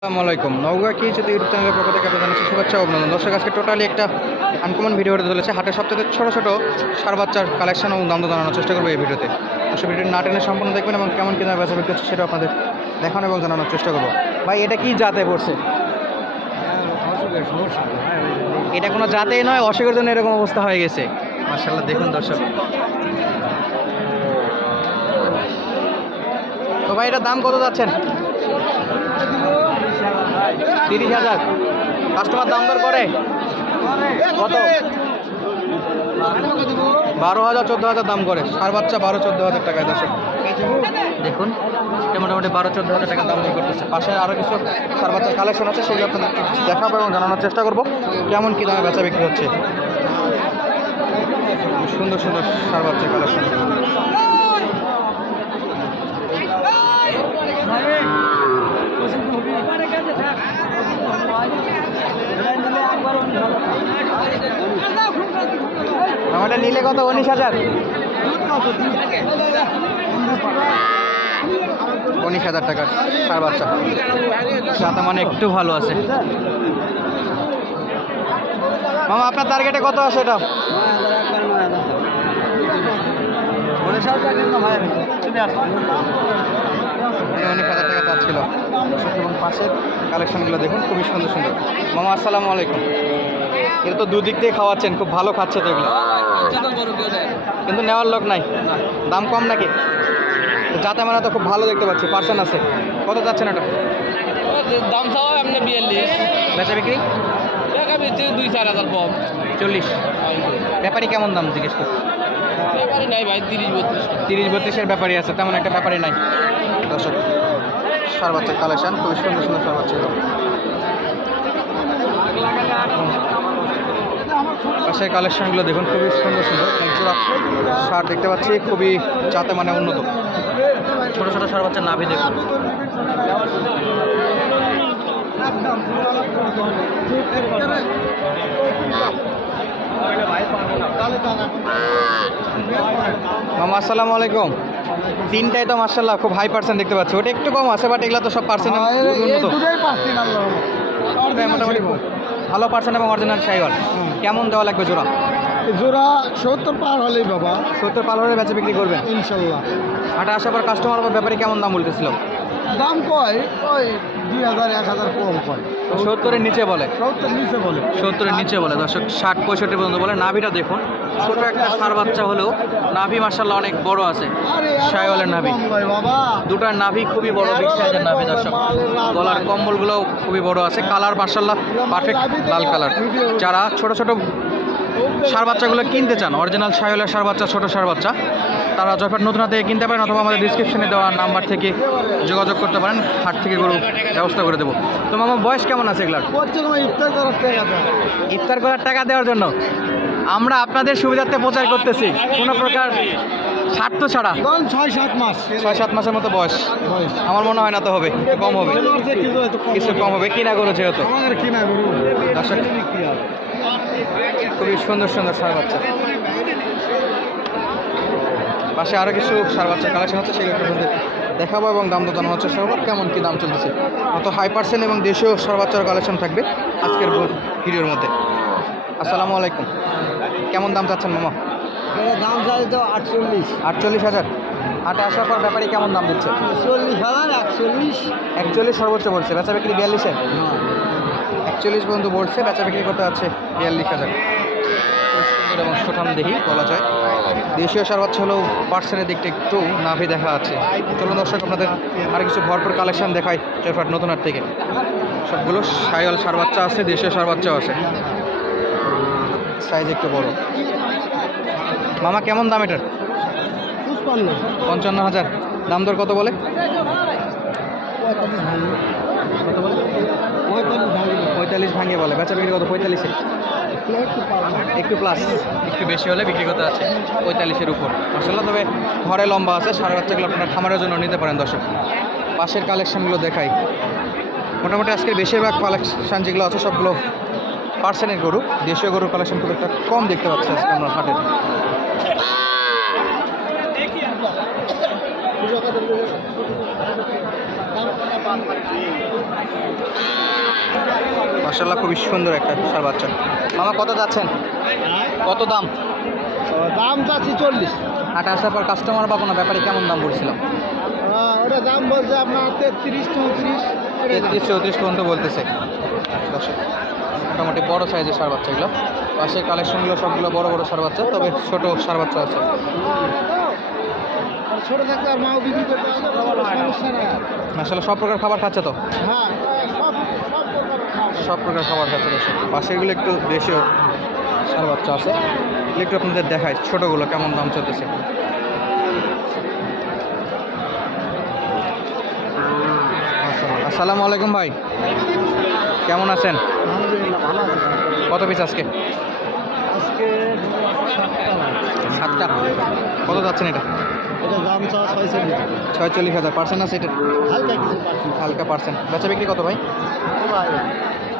আসসালামু আলাইকুম। কি যদি ইউটিউব চ্যানেলের পক্ষ থেকে আপনাদের জানাচ্ছি শুভেচ্ছা অভিনন্দন। দর্শক, আজকে টোটালি একটা আনকমন ভিডিও হতে চলেছে। হাটের সবচেয়ে ছোটো ছোটো সার বাচ্চার কালেকশন এবং দাম জানানোর চেষ্টা করব এই ভিডিওতে। দর্শক, ভিডিওটি না টেনে সম্পূর্ণ দেখবেন এবং কেমন কিনা বেচা বিক্রি হচ্ছে সেটা আপনাদের দেখানো এবং জানানোর চেষ্টা করব। ভাই, এটা কি জাতে পড়ছে? এটা কোনো জাতেই নয়, অসুখের জন্য এরকম অবস্থা হয়ে গেছে। মার্শাল্লাহ দেখুন দর্শক। তো ভাই, এটার দাম কত যাচ্ছেন? তিরিশ হাজার। কাস্টমার দাম দর করে। কত? বারো হাজার, চোদ্দ হাজার দাম করে। সার বাচ্চা বারো, চোদ্দ হাজার টাকায় দর্শক। দেখুন, এটা মোটামুটি বারো, চোদ্দ হাজার টাকা দাম করতেছে। পাশে আরও কিছু সার বাচ্চার কালেকশন আছে, সেগুলো আপনাদের দেখাবো এবং জানানোর চেষ্টা করব। কেমন কী দামে বেচা বিক্রি হচ্ছে? সুন্দর সুন্দর সার বাচ্চার কালেকশন আমাদের নিলে কত? উনিশ হাজার? উনিশ হাজার টাকা সার বাচ্চা। সাথে মানে একটু ভালো আছে। মামা আপনার টার্গেটে কত আছে এটা? উনিশ হাজার টাকা ভাই উনিশ হাজার টাকা চাচ্ছিল। দর্শক এবং পাশের কালেকশনগুলো দেখুন খুবই সুন্দর সুন্দর। মামা আসসালামু আলাইকুম। এটা তো দুদিক দিয়ে খাওয়াচ্ছেন খুব ভালো খাচ্ছে তো এগুলো। কিন্তু নেওয়ার লোক নাই। দাম কম নাকি? যাতে মানে তো খুব ভালো দেখতে পাচ্ছি পার্সেন্ট আছে। কত যাচ্ছেন এটা? দাম চাওয়া আপনি বিয়াল্লিশ। বেচা বিক্রি? দুই চার হাজার কম। চল্লিশ। ব্যাপারী কেমন দাম জিজ্ঞেস করি? ব্যাপারে নাই ভাই তিরিশ বত্রিশ। তিরিশ বত্রিশের ব্যাপারই আছে তেমন একটা ব্যাপারই নাই। দর্শক সার বাচ্চার কালেকশন খুবই সুন্দর সুন্দর সার বাচ্চা। পাশের কালেকশনগুলো দেখুন, খুবই সুন্দর সুন্দর। সার দেখতে পাচ্ছি, খুবই যাতে মানে উন্নত। ছোটো ছোটো সার বাচ্চার নাভি দেখুন। মামা আসসালামু আলাইকুম। তিনটাই তো মার্শাল্লাহ খুব হাই পার্সেন্ট দেখতে পাচ্ছি। ওটা একটু কম আছে বাট এগুলো তো সব পার্সেন্ট ওটাই মোটামুটি ভালো পার্সেন্ট এবং অরিজিনাল সাইওয়াল কেমন দেওয়া লাগবে জোড়া? জোড়া সত্তর পার হলেই বাবা। সত্তর পার হলে বেচে বিক্রি করবেন? ইনশাল্লাহ হাটে আসার পর কাস্টমার ব্যাপারে কেমন দাম বলতেছিল? দাম কয়? ওই দুই হাজার এক হাজার কম কয়। সত্তরের নিচে বলে। সত্তর নিচে বলে। সত্তরের নিচে বলে। দর্শক ষাট পঁয়ষট্টি পর্যন্ত বলে। নাভিটা দেখুন ছোট একটা সার বাচ্চা হলেও নাভি মার্শাল্লাহ অনেক বড় আছে। সাইওয়ালের নাভি। দুটার নাভি খুবই বড় বিগ সাইজের নাভি দর্শক। গলার কম্বলগুলো খুবই বড় আছে। কালার মার্শাল্লাহ পারফেক্ট লাল কালার। যারা ছোট ছোট সার বাচ্চাগুলো কিনতে চান অরিজিনাল সায়লের সার বাচ্চা ছোট সার বাচ্চা তারা জয়পাট নতুন থেকে কিনতে পারেন অথবা আমাদের ডিসক্রিপশনে দেওয়া নাম্বার থেকে যোগাযোগ করতে পারেন হাট থেকে গরু ব্যবস্থা করে দেবো। তো মামা বয়স কেমন আছে এগুলার? ইফতার করার টাকা ইফতার করার টাকা দেওয়ার জন্য? আমরা আপনাদের সুবিধার্থে প্রচার করতেছি। কোনো প্রকার স্বার্থ ছাড়া। ছয় সাত মাস। ছয় সাত মাসের মতো বয়স। আমার মনে হয় না তো হবে কম হবে। কিছু কম হবে। কিনা গরু যেহেতু। আমাদের কিনা গরু। দর্শক খুবই সুন্দর সুন্দর সার বাচ্চা। পাশে আরও কিছু সার বাচ্চার কালেকশন হচ্ছে সেগুলো আপনাদের দেখাবো এবং দাম তো জানা হচ্ছে সর্বত কেমন কী দাম চলতেছে। অত হাই পার্সেন্ট এবং দেশীয় সার বাচ্চার কালেকশন থাকবে আজকের ভিডিওর মধ্যে। আসসালামু আলাইকুম। কেমন দাম চাচ্ছেন মামা? দাম চাই তো আটচল্লিশ। আটচল্লিশ হাজার। হাটে আসার পর ব্যাপারে কেমন দাম দিচ্ছে? চল্লিশ হাজার একচল্লিশ। একচল্লিশ সর্বোচ্চ বলছে বেচা বিক্রি বিয়াল্লিশে? একচল্লিশ পর্যন্ত বলছে বেচা বিক্রি করতে যাচ্ছে বিয়াল্লিশ হাজার। সুন্দর এবং সুঠাম দেখি বলা যায়। দেশীয় সার বাচ্চা হলেও পার্সেলের দিকটা একটু নাভি দেখা আছে। চলুন দর্শক আপনাদের আর কিছু ভরপুর কালেকশন দেখাই জয়ফাট নতুন হাট থেকে। সবগুলো সায়ল সার বাচ্চা আছে দেশীয় সার বাচ্চাও আছে। সাইজ একটু বড়। মামা কেমন দাম এটার? পঞ্চান্ন হাজার। দাম দর কত বলে? পঁয়তাল্লিশ ভাঙি। কত বলে? পঁয়তাল্লিশ ভাঙি বলে। বেচা বিক্রি কত? পঁয়তাল্লিশে। একটু প্লাস একটু বেশি হলে বিক্রি করতে আছে পঁয়তাল্লিশের উপর। আসলে তবে ঘরে লম্বা আছে সাড়ে বাচ্চাগুলো আপনারা খামারের জন্য নিতে পারেন দর্শক। পাশের কালেকশানগুলো দেখাই। মোটামুটি আজকের বেশিরভাগ কালেকশান যেগুলো আছে, সবগুলো পার্সেন্টের গরু। দেশীয় গরুর কালেকশন খুব একটা কম দেখতে পাচ্ছি আজকে আমরা হাটের মাসাল্লাহ খুবই সুন্দর একটা সার বাচ্চা। মামা কত যাচ্ছেন? কত দাম? দাম চাচ্ছি চল্লিশ। হাটে আসার পর কাস্টমার পাবো না ব্যাপারে কেমন দাম বলছিলাম? ওটা দাম বলছে আপনার তেত্রিশ চৌত্রিশ তেত্রিশ চৌত্রিশ পর্যন্ত বলতেছে। মোটামুটি বড় সাইজের সার বাচ্চাগুলো পাশে কালেকশনগুলো সবগুলো বড় বড় সার বাচ্চা তবে ছোট সার বাচ্চা আছে। ছোট থাকতে মাও বিক্রি করতে আসলে সব প্রকার খাবার খাচ্ছে তো? হ্যাঁ সব সব প্রকার খাওয়া। সব প্রকার খাবার খাচ্ছে দর্শক পাশেগুলো একটু বেশিও সার বাচ্চা আছে। এগুলো একটু আপনাদের দেখায় ছোটোগুলো কেমন দাম চলতেছে। আসসালামু আলাইকুম ভাই। কেমন আছেন? কত পিস আজকে? সাতটা। কত যাচ্ছেন এটা? ছয়চল্লিশ হাজার। পার্সেন্ট আছে এটা? হালকা হালকা পার্সেন্ট। বেচা বিক্রি কত ভাই?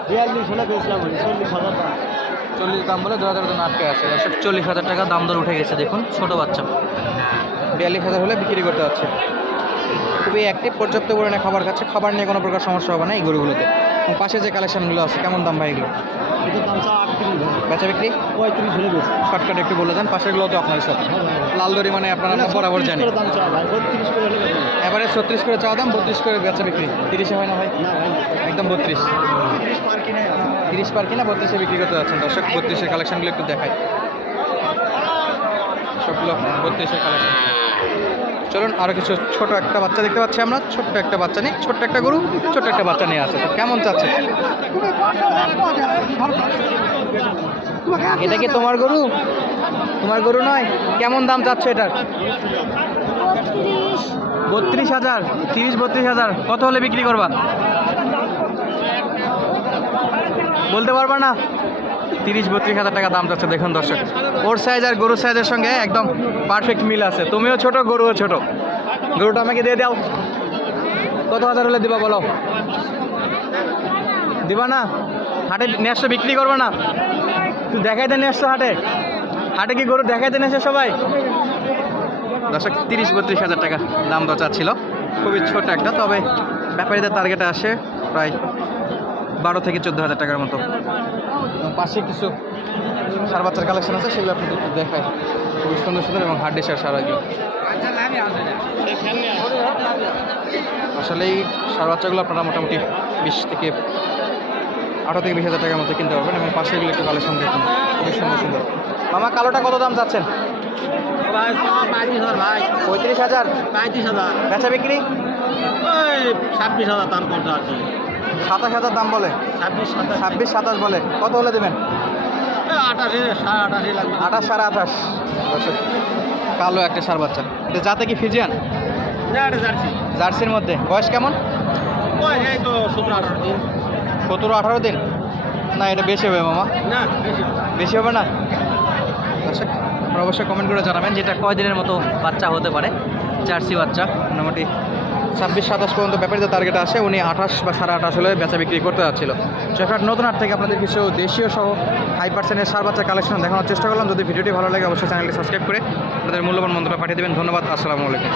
বিয়াল্লিশ হলে বেচলাম চল্লিশ হাজার টাকা। চল্লিশ দাম বলে দু হাজার জন্য আটকে আছে। চল্লিশ হাজার টাকা দাম দর উঠে গেছে দেখুন ছোট বাচ্চা। বিয়াল্লিশ হাজার হলে বিক্রি করতে পারছে খুবই অ্যাক্টিভ পর্যাপ্ত পরিমাণে খাবার খাচ্ছে। খাবার নিয়ে কোনো প্রকার সমস্যা হবে না এই গরুগুলোতে। এবং পাশে যে কালেকশনগুলো আছে কেমন দাম ভাই এগুলো? বেচা বিক্রি? পঁয়ত্রিশ হলে বেশি শর্টকাট একটু বলে দেন পাশেরগুলো তো আপনার সাথে। লাল দড়ি মানে আপনারা বরাবর জানি। এবারে ছত্রিশ করে চাওয়া দাম বত্রিশ করে বেচা বিক্রি। তিরিশে হয় না ভাই? একদম বত্রিশ। তিরিশ পার কিনে তিরিশ কিনা বত্রিশে বিক্রি করতে যাচ্ছেন। দর্শক বত্রিশের কালেকশনগুলো একটু দেখাই। সবগুলো বত্রিশের কালেকশন চলুন আরও কিছু ছোট একটা বাচ্চা দেখতে পাচ্ছি আমরা। ছোট্ট একটা বাচ্চা নিয়ে ছোট্ট একটা গরু ছোট্ট একটা বাচ্চা নিয়ে আসে তো কেমন চাচ্ছে? এটা কি তোমার গরু? তোমার গরু নয়? কেমন দাম চাচ্ছে এটার? বত্রিশ হাজার তিরিশ বত্রিশ হাজার। কত হলে বিক্রি করবা? বলতে পারবা না? তিরিশ, বত্রিশ হাজার টাকা দাম যাচ্ছে, দেখুন দর্শক। ওর সাইজ আর গরুর সাইজের সঙ্গে একদম পারফেক্ট মিল আছে। তুমিও ছোট, গরুও ছোট। গরুটা আমাকে দিয়ে দাও। কত হাজার হলে দিবা বলো? দিবা না? হাটে নিয়ে বিক্রি করবে না? দেখাইতে নিয়ে আসছো হাটে? হাটে কি গরু দেখাই নিয়ে আসছে সবাই? দর্শক, তিরিশ, বত্রিশ হাজার টাকা দাম দর চাচ্ছিল। খুবই ছোট একটা, তবে ব্যাপারীদের টার্গেটে আসে প্রায় বারো থেকে চোদ্দ হাজার টাকার মতো। পাশে কিছু সার বাচ্চার কালেকশন আছে সেগুলো আপনাদের একটু দেখায় খুবই সুন্দর সুন্দর এবং হার্ড ডিশের সার এগুলো। আসলে এই সার বাচ্চাগুলো আপনারা মোটামুটি বিশ থেকে আঠারো থেকে বিশ হাজার টাকার মতো কিনতে পারবেন এবং পাশে এগুলো একটু কালেকশন দেখুন। খুবই সুন্দর সুন্দর। মামা কালোটা কত দাম চাচ্ছেন? ভাই পঁয়ত্রিশ হাজার। পঁয়ত্রিশ হাজার। বেচা বিক্রি? ছাব্বিশ হাজার দাম কোনটা আছে। সাতাশ হাজার দাম বলে? ছাব্বিশ সাতাশ। ছাব্বিশ সাতাশ বলে। কত হলে দেবেন? আঠাশ সাড়ে আঠাশ কালো একটা সার বাচ্চা। যাতে কি ফিজিয়ান? জার্সির মধ্যে। বয়স কেমন? সতেরো আঠারো দিন। না এটা বেশি হবে মামা। না বেশি হবে না। দর্শক আপনারা অবশ্যই কমেন্ট করে জানাবেন যেটা কয় দিনের মতো বাচ্চা হতে পারে? জার্সি বাচ্চা মোটামুটি ছাব্বিশ, সাতাশ পর্যন্ত ব্যাপারীদের টার্গেট আছে উনি আঠাশ বা সাড়ে আঠাশ হলে বেচা বিক্রি করতে যাচ্ছিল। সেখানে নতুন হাট থেকে আপনাদের কিছু দেশীয় সহ হাই পার্সেন্টের সার বাচ্চা কালেকশন দেখানোর চেষ্টা করলাম। যদি ভিডিওটি ভালো লাগে, অবশ্যই চ্যানেলটি সাবস্ক্রাইব করে আপনাদের মূল্যবান মন্ত্রটা পাঠিয়ে দেবেন। ধন্যবাদ, আসসালামু আলাইকুম।